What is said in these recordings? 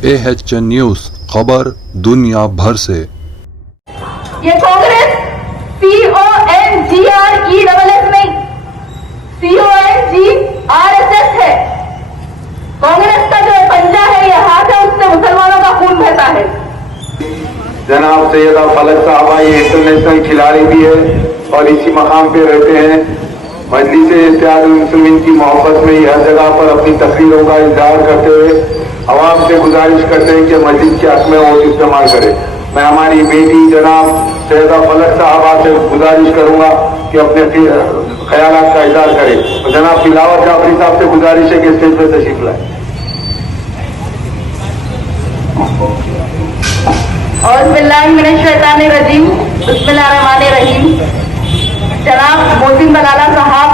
AHN news, खबर दुनिया भर से। ये कांग्रेस CONGRESS नहीं, CONGRSS है। कांग्रेस का जो पंजा है, ये हाथ है, उससे मुसलमानों का खून बहता है। जनाब सैयदा फलक साहबा ये इंटरनेशनल खिलाड़ी भी है और इसी मकाम पे रहते हैं। मजलिस इत्तेहाद मुस्लिमीन की मोहब्बत में हर जगह पर अपनी तकरीरों का इजहार करते हुए आवाम से गुजारिश करते हैं कि मस्जिद के हक में वोट इस्तेमाल करें। मैं हमारी बेटी जनाब सैयदा फलक साहबा से गुजारिश करूंगा कि अपने ख्यालात का इजहार करें। और जनाब बिलावल जाफरी साहब से गुजारिश है कि स्टेज पर तशरीफ लाए। औज़ुबिल्लाहिमिनश्शैतानिर्रजीम, बिस्मिल्लाहिर्रहमानिर्रहीम। जनाब मोहसिन बलाला साहब,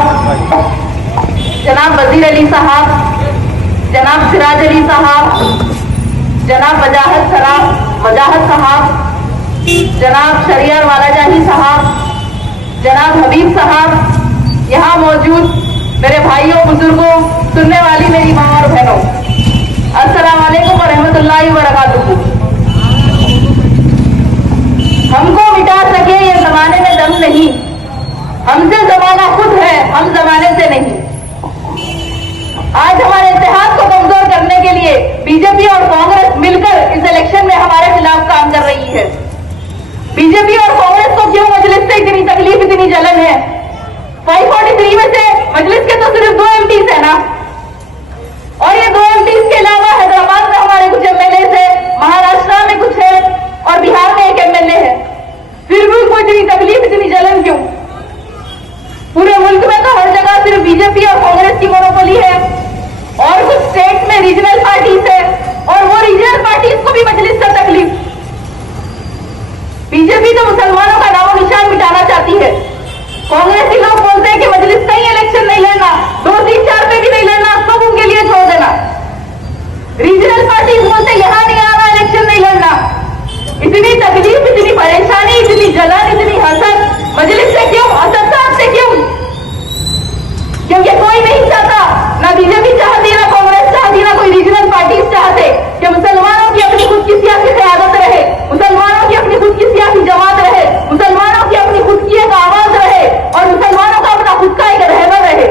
जनाब वजीर अली साहब, जनाब सिराज अली साहब, जनाब वजाहत साहब, जनाब शरियार वालाजाही साहब, जनाब हबीब साहब, यहाँ मौजूद मेरे भाइयों, बुजुर्गों, सुनने वाली मेरी माँ और बहनों, अस्सलाम वालेकुम व रहमतुल्लाहि व बरकातुहू। हमको मिटा सके ये जमाने में दम नहीं, हमसे जमाना खुद है, हम जमाने से नहीं। आज हमारे इत्तेहाद को कमजोर करने के लिए बीजेपी और कांग्रेस मिलकर इस इलेक्शन में हमारे खिलाफ काम कर रही है। बीजेपी और कांग्रेस को क्यों मजलिस से इतनी तकलीफ, इतनी जलन है? 543 में से मजलिस के तो सिर्फ 2 MPs है ना, और ये 2 MPs के अलावा हैदराबाद में हमारे कुछ MLAs है, महाराष्ट्र में कुछ है और बिहार में एक MLA है। फिर भी उनको इतनी तकलीफ, इतनी जलन क्यों? पूरे मुल्क में तो हर जगह सिर्फ बीजेपी और कांग्रेस की मोनोपोली है, और कुछ स्टेट में रीजनल पार्टीज है, और वो रीजनल पार्टीज को भी मजलिस से तकलीफ। बीजेपी तो मुसलमानों का नामो निशान मिटाना चाहती है। कांग्रेसी लोग बोलते हैं कि मजलिस का ही इलेक्शन नहीं लड़ना, 2, 3, 4 पे भी नहीं लड़ना, सब उनके लिए छोड़ देना। रीजनल पार्टीज बोलते यहाँ नहीं आना, इलेक्शन नहीं लड़ना। इतनी तकलीफ, इतनी परेशानी, इतनी जलन, इतनी हसद मजलिस से क्यों? हसद साहब से क्यों? क्योंकि कोई नहीं चाहता, ना बीजेपी चाहती, ना कांग्रेस चाहती, ना कोई रीजनल पार्टीज चाहते कि मुसलमानों की अपनी खुद की सियासी क़यादत रहे, मुसलमानों की अपनी खुद की सियासी जमात रहे, मुसलमानों की अपनी खुद की एक आवाज रहे, और मुसलमानों का अपना खुद का एक रहबर रहे।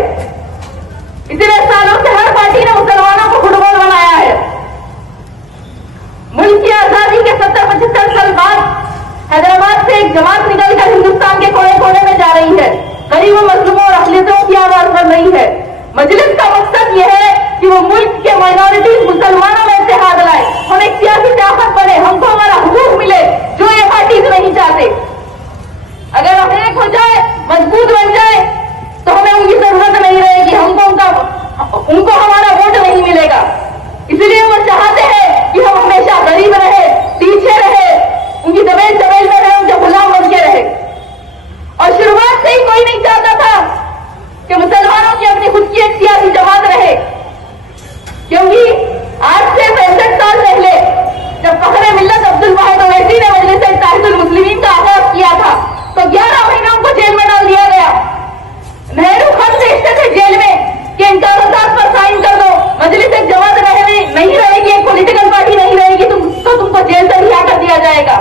इतने सालों से हर पार्टी ने मुसलमानों को फुटबॉल बनाया है। मुल्क की आजादी के 70-75 साल बाद हैदराबाद से एक जमात निकलकर हिंदुस्तान के कोने कोने में जा रही है, गरीबों, मजलूमों और अक़लियतों की आवाज बन रही है। मजलिस का मकसद यह है कि वो मुल्क के माइनॉरिटीज मुसलमानों में इत्तेहाद लाए, हम एक सियासी ताकत बने, हमको हमारा हुकूक मिले जो ये पार्टीज नहीं चाहते। अगर हम एक हो जाए, मजबूत बन जाए, तो हमें उनकी जरूरत नहीं रहेगी, उनको हमारा वोट नहीं मिलेगा। इसलिए वो चाहते हैं कि हम हमेशा गरीब रहे, पीछे रहे, उनकी दबेल दबेल में रहे, उनके गुलाम बन के रहे। और शुरुआत से ही कोई नहीं चाहता था कि मुसलमानों की अपनी खुद की एक सियासी जमात रहे, क्योंकि आज से 65 साल पहले जब फखरे मिल्लत अब्दुल वाहिद ओवैसी ने मजलिस इत्तेहादुल मुस्लिमीन का आगाज किया था, तो 11 महीने उनको जेल में डाल दिया गया। नेहरू खत भेजते थे जेल में कि इन कागजात पर साइन कर दो, मजलिस एक जमात नहीं रहेगी, एक पॉलिटिकल पार्टी नहीं रहेगी, तुमको जेल से रिहा कर दिया जाएगा।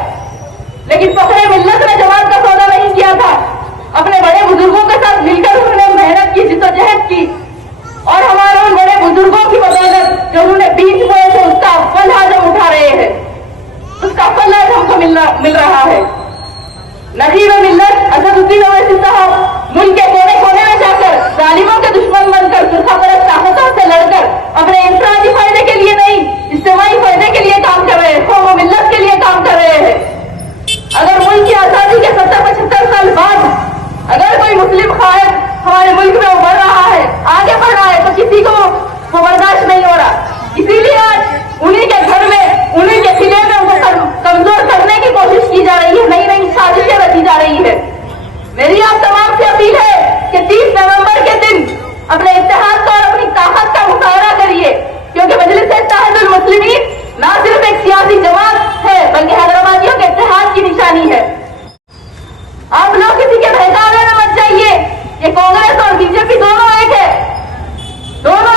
लेकिन फखरे मिल्लत ने जमात का सौदा नहीं किया था, अपने बड़े बुजुर्गों के साथ मिलकर उन्होंने मेहनत की, जिद्दोजहद की, और हमारे उन बड़े बुजुर्गों की बदौलत जो उन्होंने बीज बोए थे, उसका फल आज हम उठा रहे हैं, उसका फल आज हमको मिल रहा है। नजीब मिल्लत असदुद्दीन ओवैसी साहब मुल्क के कोने कोने में जाकर जालिमों के दुश्मन बनकर, फिरकापरस्त ताकतों से लड़कर अपने इंफरादी फायदे के लिए नहीं, इज्तिमाई फायदे के लिए काम कर रहे हैं, कौम व मिल्लत के लिए काम कर रहे हैं। अगर मुल्क की आजादी के 70-75 साल बाद अगर कोई मुस्लिम ख्वाहिश हमारे मुल्क में उभर रहा है, आगे बढ़ रहा है, तो किसी को वो बर्दाश्त नहीं हो रहा। इसीलिए आज उन्हीं के घर में, उन्हीं के किले में उनको कमजोर करने की कोशिश की जा रही है, नई नई साजिशें रची जा रही है। मेरी आप तमाम से अपील है कि 30 नवंबर के दिन अपने इत्तेहाद का और अपनी ताकत का मुजाहरा करिए, क्योंकि मजलिस इत्तेहादुल मुस्लिमीन ना सिर्फ एक सियासी जमात है, बल्कि हैदराबादियों के इत्तेहाद की निशानी है। आप लोग किसी के बहकावे में मत जाइए। ये कांग्रेस और बीजेपी दोनों एक है, दोनों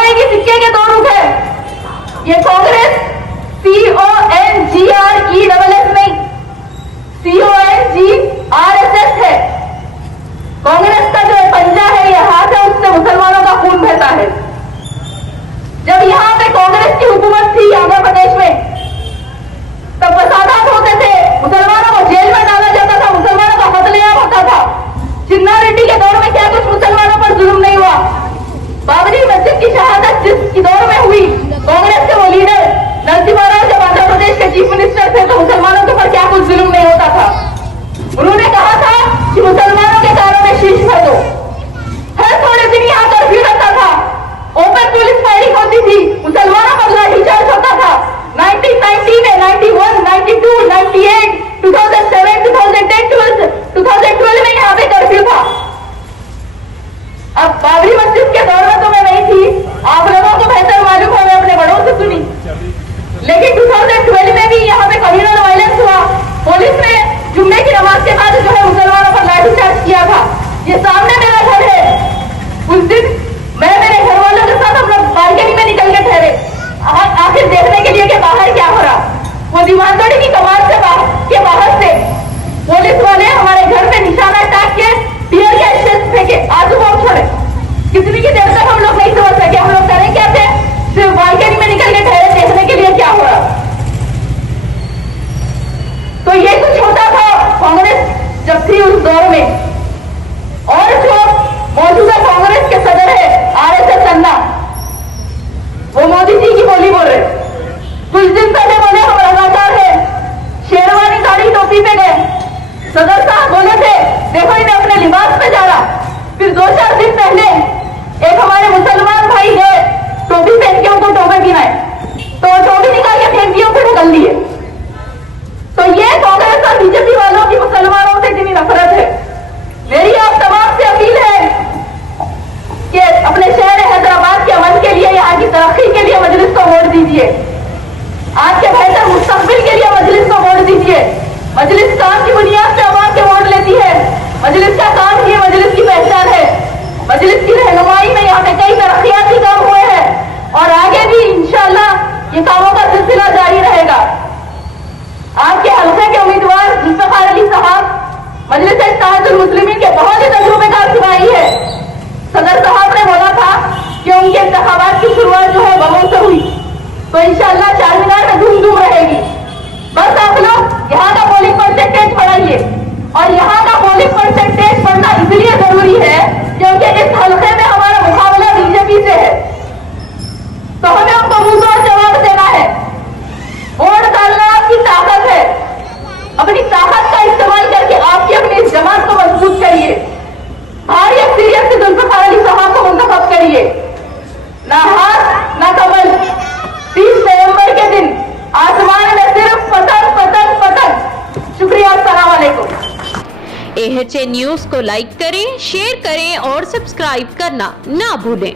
एक ही सिक्के के दो रुख है। ये कांग्रेस थी आंध्र प्रदेश में, तब फसादात होते थे, मुसलमानों को जेल में डाला जाता था, मुसलमानों का कत्लेआम होता था। चिन्ना रेड्डी के दौर में क्या कुछ मुसलमानों पर जुल्म नहीं हुआ? बाबरी मस्जिद की शहादत जिस दौर में हुई, कांग्रेस के वो लीडर नरसिम्हा राव जब आंध्र प्रदेश के चीफ मिनिस्टर थे तो मुसलमानों के ऊपर क्या कुछ जुल्म नहीं होता था? उन्होंने कहा था कि मुसलमानों के कानों में शीश भर दो। हर थोड़े दिन यहाँ कर्फ्यू रहता था, ओपन पुलिस फायरिंग होती थी, मुसलमानों पर लाठीचार्ज होता था। 1990 में, 91, 92, 98, 2007, 2010, 2012 में यहाँ पे कर्फ्यू था। अब बाबरी मस्जिद के दौर में तो मैं नहीं थी, आप लोगों को बेहतर मालूम है, मैं अपने बड़ों से सुनी। लेकिन 2012 में भी यहाँ पे कम्युनल वायलेंस हुआ। पुलिस ने जुम्मे की नमाज के बाद जो है मुसलमानों पर लाठीचार्ज किया था। ये सामने मेरा घर है। उस दिन मैं मेरे घर वालों के साथ हम लोग बालकनी में निकल के ठहरे आखिर देखने के लिए कि बाहर क्या हो रहा। वो दीवानतोड़ी की कमान के बाहर से पुलिस वाले हमारे घर पे निशाना टाक के टीयर गैस फेंके, आजू बाजू छोड़े। कितनी की देर तक हम लोग नहीं समझ सके हम लोग करें क्या थे, सिर्फ बालकनी में निकल के ठहरे देखने के लिए क्या हो रहा। तो ये कुछ होता था कांग्रेस जब थी उस दौर में। और जो मौजूदा कांग्रेस के सदर है आरएसएस अन्ना, वो मोदी जी की बोली बोल रहे। कुछ दिन पहले बोले हम रजाकार है, शेरवानी साड़ी टोपी पे गए। सदर साहब बोले थे देखो इन्हें अपने लिबास पे जा रहा। फिर 2-4 दिन पहले एक हमारे मुसलमान भाई गए, टोपी पहन के उनको टोपे पहनाए, तो टोपी निकाल के फेंक दिया, उनको ढकल दिए। तो ये कांग्रेस और बीजेपी वालों की मुसलमानों से इतनी नफरत है। मेरी आप तमाम से अपील है कि अपने शहर हैदराबाद के अमन के लिए, यहाँ की तरक्की के लिए मजलिस को वोट दीजिए। आज के बेहतर मुस्तकबिल के लिए मजलिस को वोट दीजिए। मजलिस काम की बुनियाद पे अवाम के वोट लेती है। मजलिस का काम ये मजलिस की पहचान है। मजलिस की रहनुमाई में यहाँ पे कई तरक्याती काम हुए हैं और आगे भी इंशाअल्लाह ये कामों का सिलसिला जारी रहेगा। आपके हल्के के उम्मीदवार जुल्फिकार अली साहब मजलिस इत्तेहादुल मुस्लिमीन के बहुत ही तजुर्बेकार सिपाही है। सदर साहब ने बोला था कि उनके इंतखाबात की शुरुआत जो है बमों से हुई, तो इंशाअल्लाह चारमीनार में धूम धूम रहेगी। बस आप लोग यहाँ का पोलिंग परसेंटेज बढ़ाइए। और यहाँ का पोलिंग परसेंटेज बढ़ना इसलिए जरूरी है क्योंकि इस हल्के में हमारा मुकाबला बीजेपी से है, तो हमें उनको मुंहतोड़ जवाब देना है। वोट डालना आपकी ताकत है, अपनी ताकत का इस्तेमाल करके आपकी अपनी इस जमात को मजबूत करिए। भारी अक्सरियत से जुल्फिकार अली साहब को मुंतखब करिए। ना हाथ ना कमल। 30 नवंबर के दिन आसमान में सिर्फ पतंग पतंग पतंग। शुक्रिया, अस्सलाम वालेकुम। AHA न्यूज को लाइक करें, शेयर करें और सब्सक्राइब करना ना भूलें।